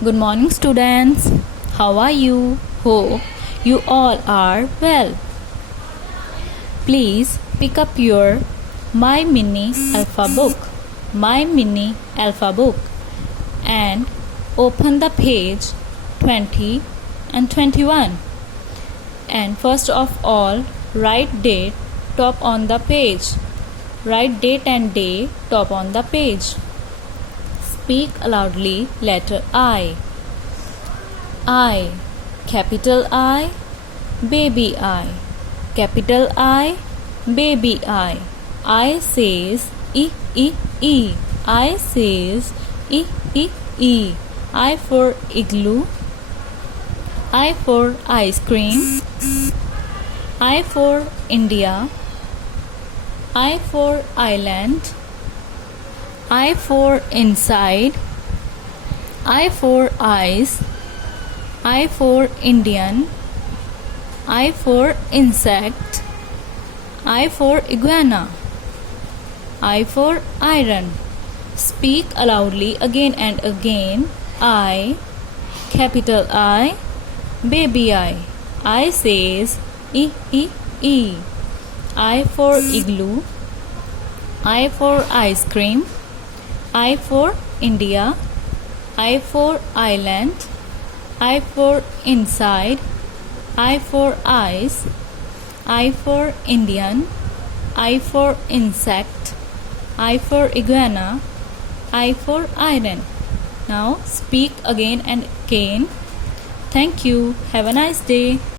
Good morning, students. How are you? Hope you all are well. Please pick up your My Mini Alpha book, My Mini Alpha book, and open the page 20 and 21. And first of all, write date top on the page. Write date and day top on the page. Speak loudly letter I. I, capital I, baby I. Capital I, baby I. I says E, E, E. I says E, E, E. I for igloo. I for ice cream. I for India. I for island. I for inside. I for eyes. I for Indian. I for insect. I for iguana. I for iron. Speak loudly again and again. I, capital I, baby I. I says E, E, E. I for igloo. I for ice cream. I for India. I for island. I for inside. I for eyes. I for Indian. I for insect. I for iguana. I for iron. Now speak again and again. Thank you. Have a nice day.